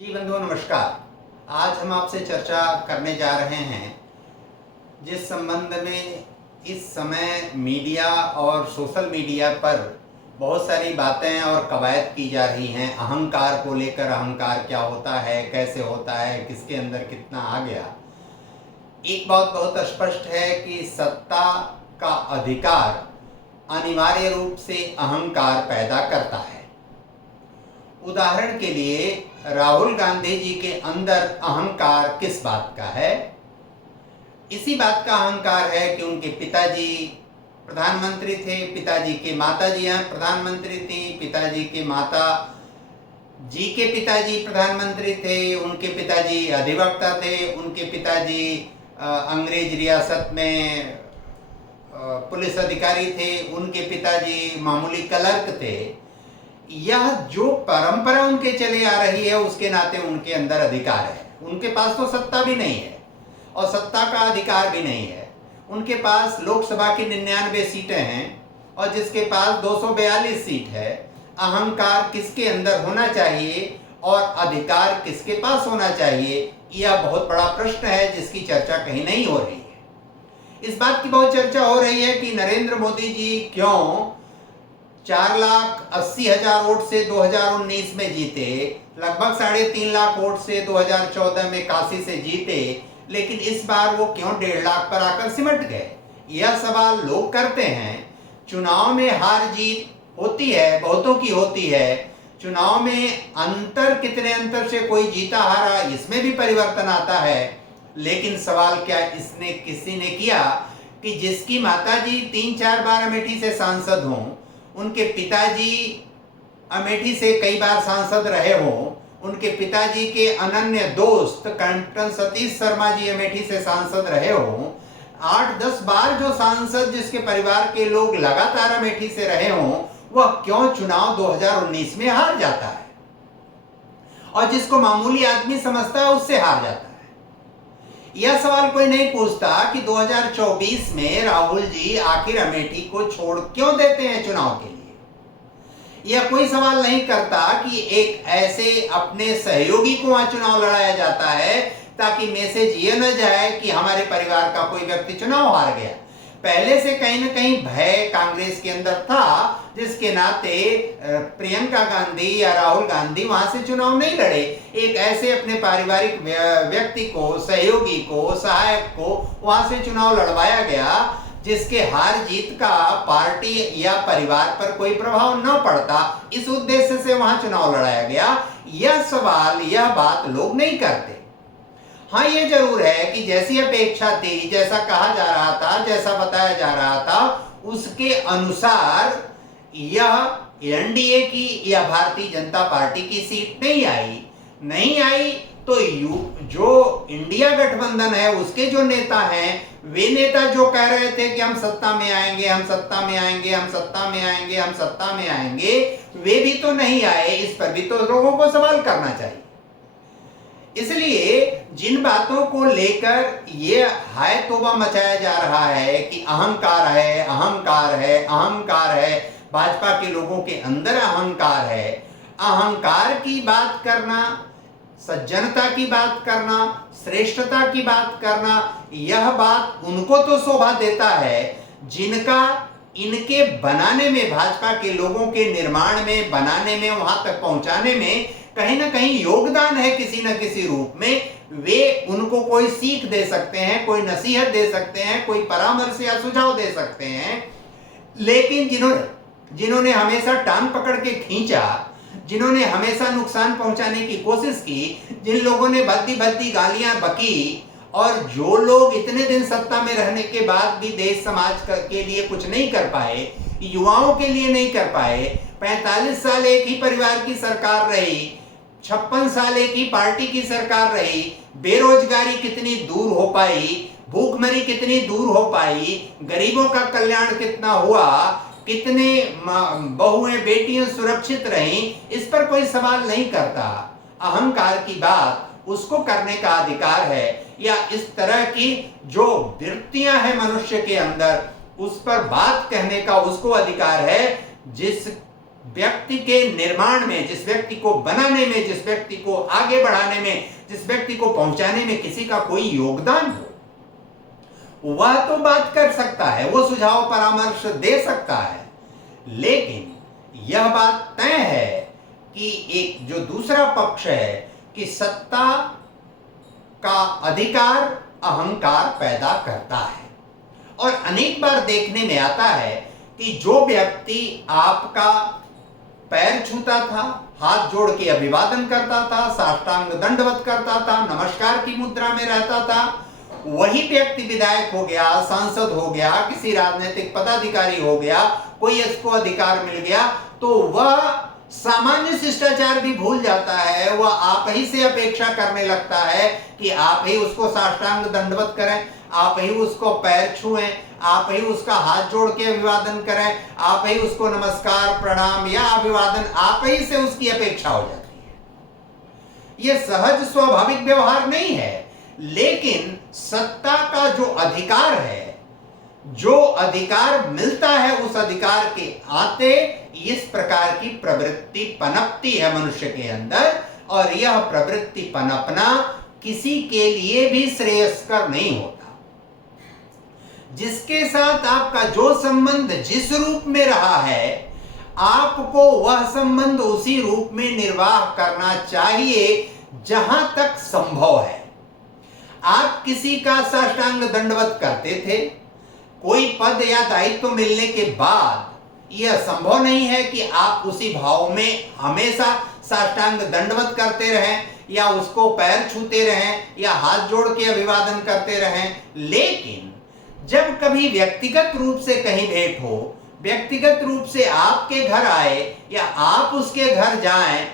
जी बंधुओं नमस्कार। आज हम आपसे चर्चा करने जा रहे हैं जिस संबंध में इस समय मीडिया और सोशल मीडिया पर बहुत सारी बातें और कवायद की जा रही हैं। अहंकार को लेकर, अहंकार क्या होता है, कैसे होता है, किसके अंदर कितना आ गया। एक बात बहुत स्पष्ट है कि सत्ता का अधिकार अनिवार्य रूप से अहंकार पैदा करता है। उदाहरण के लिए राहुल गांधी जी के अंदर अहंकार किस बात का है? इसी बात का अहंकार है कि उनके पिताजी प्रधानमंत्री थे, पिताजी के माताजी प्रधानमंत्री थी, पिताजी के माता जी के पिताजी प्रधानमंत्री थे, उनके पिताजी अधिवक्ता थे, उनके पिताजी अंग्रेज रियासत में पुलिस अधिकारी थे, उनके पिताजी मामूली क्लर्क थे। यह जो परंपरा उनके चले आ रही है उसके नाते उनके अंदर अधिकार है। उनके पास तो सत्ता भी नहीं है और सत्ता का अधिकार भी नहीं है। उनके पास लोकसभा की 99 सीटें हैं और जिसके पास 242 सीट है। अहंकार किसके अंदर होना चाहिए और अधिकार किसके पास होना चाहिए, यह बहुत बड़ा प्रश्न है जिसकी चर्चा कहीं नहीं हो रही है। इस बात की बहुत चर्चा हो रही है कि नरेंद्र मोदी जी क्यों 4,80,000 वोट से 2019 में जीते, लगभग 3.5 लाख वोट से 2014 में काशी से जीते, लेकिन इस बार वो क्यों 1.5 लाख पर आकर सिमट गए। यह सवाल लोग करते हैं। चुनाव में हार जीत होती है, बहुतों की होती है। चुनाव में अंतर, कितने अंतर से कोई जीता हारा, इसमें भी परिवर्तन आता है। लेकिन सवाल क्या इसने किसी ने किया कि जिसकी माताजी 3-4 बार अमेठी से सांसद हों, उनके पिताजी अमेठी से कई बार सांसद रहे हों, उनके पिताजी के अनन्य दोस्त कैप्टन सतीश शर्मा जी अमेठी से सांसद रहे हों, 8-10 बार जो सांसद जिसके परिवार के लोग लगातार अमेठी से रहे हों, वह क्यों चुनाव 2019 में हार जाता है और जिसको मामूली आदमी समझता है उससे हार जाता है। यह सवाल कोई नहीं पूछता कि 2024 में राहुल जी आखिर अमेठी को छोड़ क्यों देते हैं चुनाव के लिए। यह कोई सवाल नहीं करता कि एक ऐसे अपने सहयोगी को वहां चुनाव लड़ाया जाता है ताकि मैसेज ये न जाए कि हमारे परिवार का कोई व्यक्ति चुनाव हार गया। पहले से कहीं न कहीं भय कांग्रेस के अंदर था, जिसके नाते प्रियंका गांधी या राहुल गांधी वहां से चुनाव नहीं लड़े। एक ऐसे अपने पारिवारिक व्यक्ति को, सहयोगी को, सहायक को वहां से चुनाव लड़वाया गया जिसके हार जीत का पार्टी या परिवार पर कोई प्रभाव न पड़ता। इस उद्देश्य से वहां चुनाव लड़ाया गया। यह सवाल, यह बात लोग नहीं करते। हाँ, ये जरूर है कि जैसी अपेक्षा थी, जैसा कहा जा रहा था, जैसा बताया जा रहा था, उसके अनुसार यह एनडीए की या भारतीय जनता पार्टी की सीट नहीं आई तो जो इंडिया गठबंधन है उसके जो नेता हैं, वे नेता जो कह रहे थे कि हम सत्ता में आएंगे, हम सत्ता में आएंगे, हम सत्ता में आएंगे, हम सत्ता में आएंगे, वे भी तो नहीं आए। इस पर भी तो लोगों को सवाल करना चाहिए। इसलिए जिन बातों को लेकर ये हाय तौबा मचाया जा रहा है कि अहंकार है, अहंकार है, अहंकार है, भाजपा के लोगों के अंदर अहंकार है। अहंकार की बात करना, सज्जनता की बात करना, श्रेष्ठता की बात करना, यह बात उनको तो शोभा देता है जिनका इनके बनाने में, भाजपा के लोगों के निर्माण में, बनाने में, वहां तक पहुंचाने में कहीं ना कहीं योगदान है किसी न किसी रूप में। वे उनको कोई सीख दे सकते हैं, कोई नसीहत दे सकते हैं, कोई परामर्श या सुझाव दे सकते हैं। लेकिन जिन्होंने हमेशा टांग पकड़ के खींचा, जिन्होंने हमेशा नुकसान पहुंचाने की कोशिश की, जिन लोगों ने भद्दी भद्दी गालियां बकी, और जो लोग इतने दिन सत्ता में रहने के बाद भी देश समाज के लिए कुछ नहीं कर पाए, युवाओं के लिए नहीं कर पाए। 45 साल एक ही परिवार की सरकार रही, 56 साल एक ही पार्टी की सरकार रही, बेरोजगारी कितनी दूर हो पाई, भूखमरी कितनी दूर हो पाई, गरीबों का कल्याण कितना हुआ, कितने बहुएं, बेटियां सुरक्षित रहीं, इस पर कोई सवाल नहीं करता। अहंकार की बात उसको करने का अधिकार है, या इस तरह की जो वृत्तियां हैं मनुष्य के अंदर, उस पर बात कहने का उसको अधिकार है व्यक्ति के निर्माण में, जिस व्यक्ति को बनाने में, जिस व्यक्ति को आगे बढ़ाने में, जिस व्यक्ति को पहुंचाने में किसी का कोई योगदान हो, वह तो बात कर सकता है, वो सुझाव परामर्श दे सकता है। लेकिन यह बात तय है कि एक जो दूसरा पक्ष है कि सत्ता का अधिकार अहंकार पैदा करता है। और अनेक बार देखने में आता है कि जो व्यक्ति आपका पैर छूता था, हाथ जोड़ के अभिवादन करता था, साष्टांग दंडवत करता था, नमस्कार की मुद्रा में रहता था, वही व्यक्ति विधायक हो गया, सांसद हो गया, किसी राजनीतिक पदाधिकारी हो गया, कोई इसको अधिकार मिल गया, तो वह सामान्य शिष्टाचार भी भूल जाता है। वह आप ही से अपेक्षा करने लगता है कि आप ही उसको साष्टांग दंडवत करें, आप ही उसको पैर छुएं, आप ही उसका हाथ जोड़ के अभिवादन करें, आप ही उसको नमस्कार, प्रणाम या अभिवादन आप ही से उसकी अपेक्षा हो जाती है। यह सहज स्वाभाविक व्यवहार नहीं है। लेकिन सत्ता का जो अधिकार है, जो अधिकार मिलता है, उस अधिकार के आते इस प्रकार की प्रवृत्ति पनपती है मनुष्य के अंदर, और यह प्रवृत्ति पनपना किसी के लिए भी श्रेयस्कर नहीं होता। जिसके साथ आपका जो संबंध जिस रूप में रहा है, आपको वह संबंध उसी रूप में निर्वाह करना चाहिए जहां तक संभव है। आप किसी का साष्टांग दंडवत करते थे, कोई पद या दायित्व मिलने के बाद यह संभव नहीं है कि आप उसी भाव में हमेशा साष्टांग दंडवत करते रहें या उसको पैर छूते रहें या हाथ जोड़ के अभिवादन करते रहें। लेकिन जब कभी व्यक्तिगत रूप से कहीं भेंट हो, व्यक्तिगत रूप से आपके घर आए या आप उसके घर जाएं,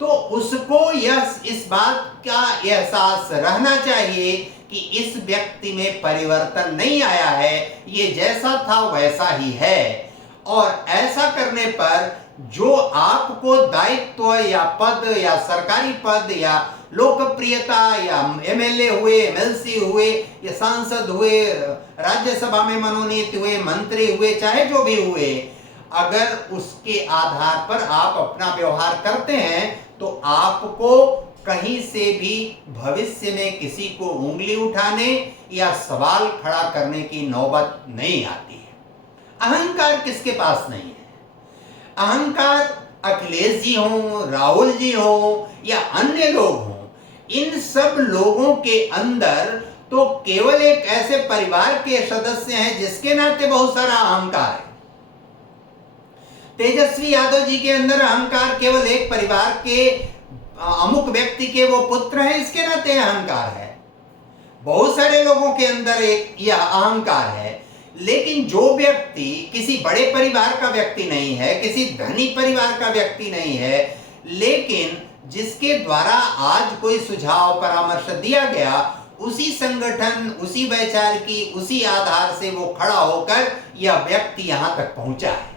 तो उसको इस बात का एहसास रहना चाहिए कि इस व्यक्ति में परिवर्तन नहीं आया है, ये जैसा था वैसा ही है। और ऐसा करने पर जो आपको दायित्व या पद या सरकारी पद या लोकप्रियता या एमएलए हुए, एमएलसी हुए या सांसद हुए, राज्यसभा में मनोनीत हुए, मंत्री हुए, चाहे जो भी हुए, अगर उसके आधार पर आप अपना व्यवहार करते हैं तो आपको कहीं से भी भविष्य में किसी को उंगली उठाने या सवाल खड़ा करने की नौबत नहीं आती है। अहंकार किसके पास नहीं है? अहंकार अखिलेश जी हों, राहुल जी हों या अन्य लोग हों, इन सब लोगों के अंदर तो केवल एक ऐसे परिवार के सदस्य हैं जिसके नाते बहुत सारा अहंकार है। तेजस्वी यादव जी के अंदर अहंकार केवल एक परिवार के अमुक व्यक्ति के वो पुत्र हैं, इसके नाते अहंकार है। बहुत सारे लोगों के अंदर एक यह अहंकार है। लेकिन जो व्यक्ति किसी बड़े परिवार का व्यक्ति नहीं है, किसी धनी परिवार का व्यक्ति नहीं है, लेकिन जिसके द्वारा आज कोई सुझाव परामर्श दिया गया, उसी संगठन, उसी वैचारिकी, उसी आधार से वो खड़ा होकर यह व्यक्ति यहां तक पहुंचा है।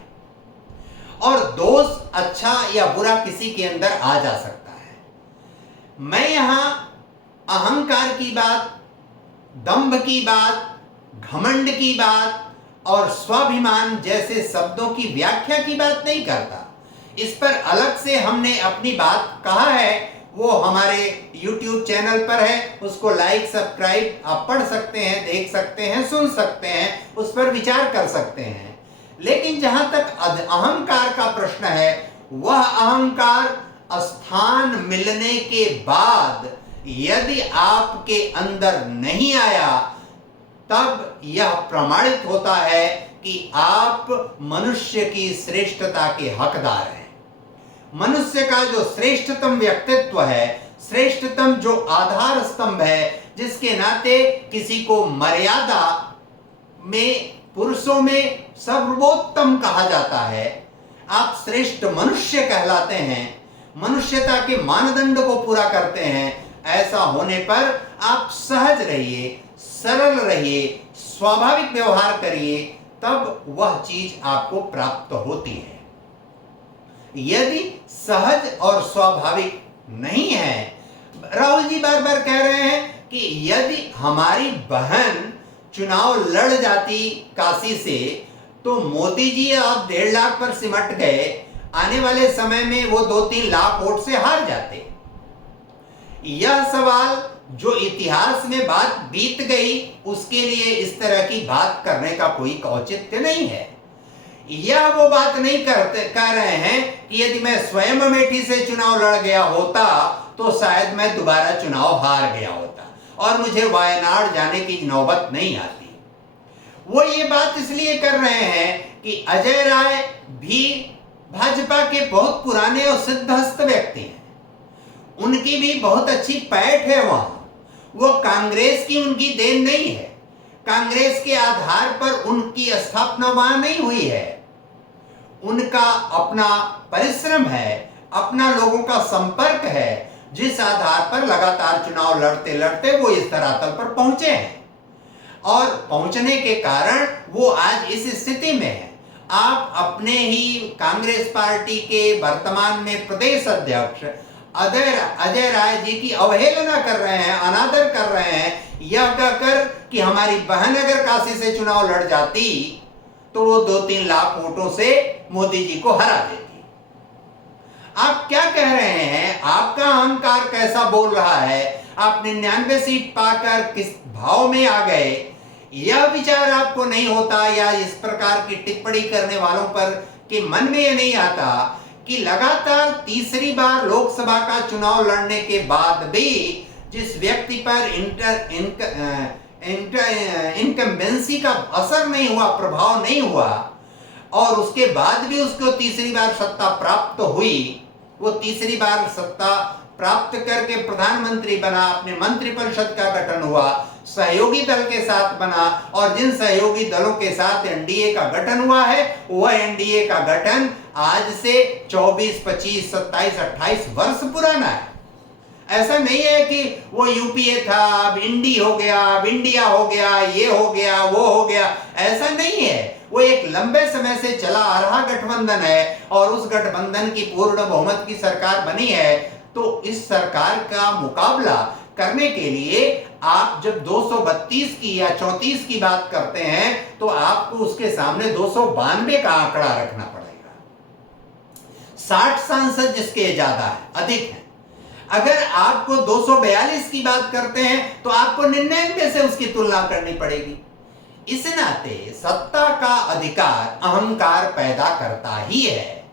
और दोष अच्छा या बुरा किसी के अंदर आ जा सकता है। मैं यहां अहंकार की बात, दंभ की बात, घमंड की बात और स्वाभिमान जैसे शब्दों की व्याख्या की बात नहीं करता। इस पर अलग से हमने अपनी बात कहा है, वो हमारे YouTube चैनल पर है, उसको लाइक सब्सक्राइब आप पढ़ सकते हैं, देख सकते हैं, सुन सकते हैं, उस पर विचार कर सकते हैं। लेकिन जहां तक अहंकार का प्रश्न है, वह अहंकार स्थान मिलने के बाद यदि आपके अंदर नहीं आया, तब यह प्रमाणित होता है कि आप मनुष्य की श्रेष्ठता के हकदार हैं। मनुष्य का जो श्रेष्ठतम व्यक्तित्व है, श्रेष्ठतम जो आधार स्तंभ है, जिसके नाते किसी को मर्यादा में, पुरुषों में सर्वोत्तम कहा जाता है, आप श्रेष्ठ मनुष्य कहलाते हैं, मनुष्यता के मानदंड को पूरा करते हैं। ऐसा होने पर आप सहज रहिए, सरल रहिए, स्वाभाविक व्यवहार करिए, तब वह चीज आपको प्राप्त होती है। यदि सहज और स्वाभाविक नहीं है, राहुल जी बार बार कह रहे हैं कि यदि हमारी बहन चुनाव लड़ जाती काशी से, तो मोदी जी आप 1.5 लाख पर सिमट गए, आने वाले समय में वो 2-3 लाख वोट से हार जाते। यह सवाल जो इतिहास में बात बीत गई, उसके लिए इस तरह की बात करने का कोई औचित्य नहीं है। यह वो बात नहीं कर रहे हैं कि यदि मैं स्वयं अमेठी से चुनाव लड़ गया होता तो शायद मैं दोबारा चुनाव हार गया होता और मुझे वायनाड जाने की नौबत नहीं आती। वो ये बात इसलिए कर रहे हैं कि अजय राय भी भाजपा के बहुत पुराने और सिद्धहस्त व्यक्ति हैं, उनकी भी बहुत अच्छी पैठ है वहां, वो कांग्रेस की उनकी देन नहीं है, कांग्रेस के आधार पर उनकी स्थापना वहां नहीं हुई है, उनका अपना परिश्रम है, अपना लोगों का संपर्क है, जिस आधार पर लगातार चुनाव लड़ते लड़ते वो इस धरातल पर पहुंचे हैं और पहुंचने के कारण वो आज इस स्थिति में है। आप अपने ही कांग्रेस पार्टी के वर्तमान में प्रदेश अध्यक्ष अजय राय जी की अवहेलना कर रहे हैं, अनादर कर रहे हैं, यह कहकर कि हमारी बहन अगर काशी से चुनाव लड़ जाती तो वो 2-3 लाख वोटों से मोदी जी को हरा देती। आप क्या कह रहे हैं? आपका अहंकार कैसा बोल रहा है? आप 99 सीट पाकर किस भाव में आ गए, यह विचार आपको नहीं होता, या इस प्रकार की टिप्पणी करने वालों पर के मन में यह नहीं आता कि लगातार तीसरी बार लोकसभा का चुनाव लड़ने के बाद भी जिस व्यक्ति पर इनकम्बेंसी का असर नहीं हुआ, प्रभाव नहीं हुआ, और उसके बाद भी उसको तीसरी बार सत्ता प्राप्त हुई, वो तीसरी बार सत्ता प्राप्त करके प्रधानमंत्री बना, अपने मंत्रिपरिषद का गठन हुआ, सहयोगी दल के साथ बना, और जिन सहयोगी दलों के साथ एनडीए का गठन हुआ है, वह एनडीए का गठन आज से 24, 25, 27, 28 वर्ष पुराना है। ऐसा नहीं है कि वो यूपीए था, अब इंडी हो गया, अब इंडिया हो गया, ये हो गया, वो हो गया, ऐसा नहीं है। वो एक लंबे समय से चला आ रहा गठबंधन है और उस गठबंधन की पूर्ण बहुमत की सरकार बनी है। तो इस सरकार का मुकाबला करने के लिए आप जब 232 की या 34 की बात करते हैं तो आपको उसके सामने 292 का आंकड़ा रखना पड़ेगा। 60 सांसद जिसके ज्यादा है, अधिक है। अगर आपको 242 की बात करते हैं तो आपको 99 से उसकी तुलना करनी पड़ेगी। इस नाते सत्ता का अधिकार अहंकार पैदा करता ही है,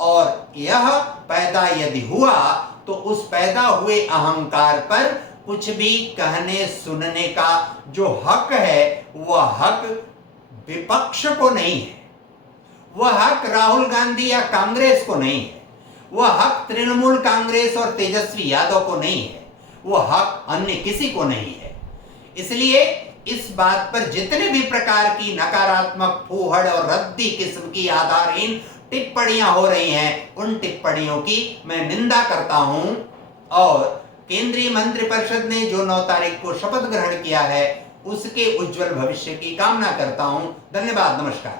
और यह पैदा यदि हुआ तो उस पैदा हुए अहंकार पर कुछ भी कहने सुनने का जो हक है, वह हक विपक्ष को नहीं है, वह हक राहुल गांधी या कांग्रेस को नहीं है, वह हक तृणमूल कांग्रेस और तेजस्वी यादव को नहीं है, वह हक अन्य किसी को नहीं है। इसलिए इस बात पर जितने भी प्रकार की नकारात्मक, फूहड़ और रद्दी किस्म की आधारहीन टिप्पणियां हो रही हैं, उन टिप्पणियों की मैं निंदा करता हूं, और केंद्रीय मंत्रिपरिषद ने जो 9 तारीख को शपथ ग्रहण किया है, उसके उज्जवल भविष्य की कामना करता हूं। धन्यवाद, नमस्कार।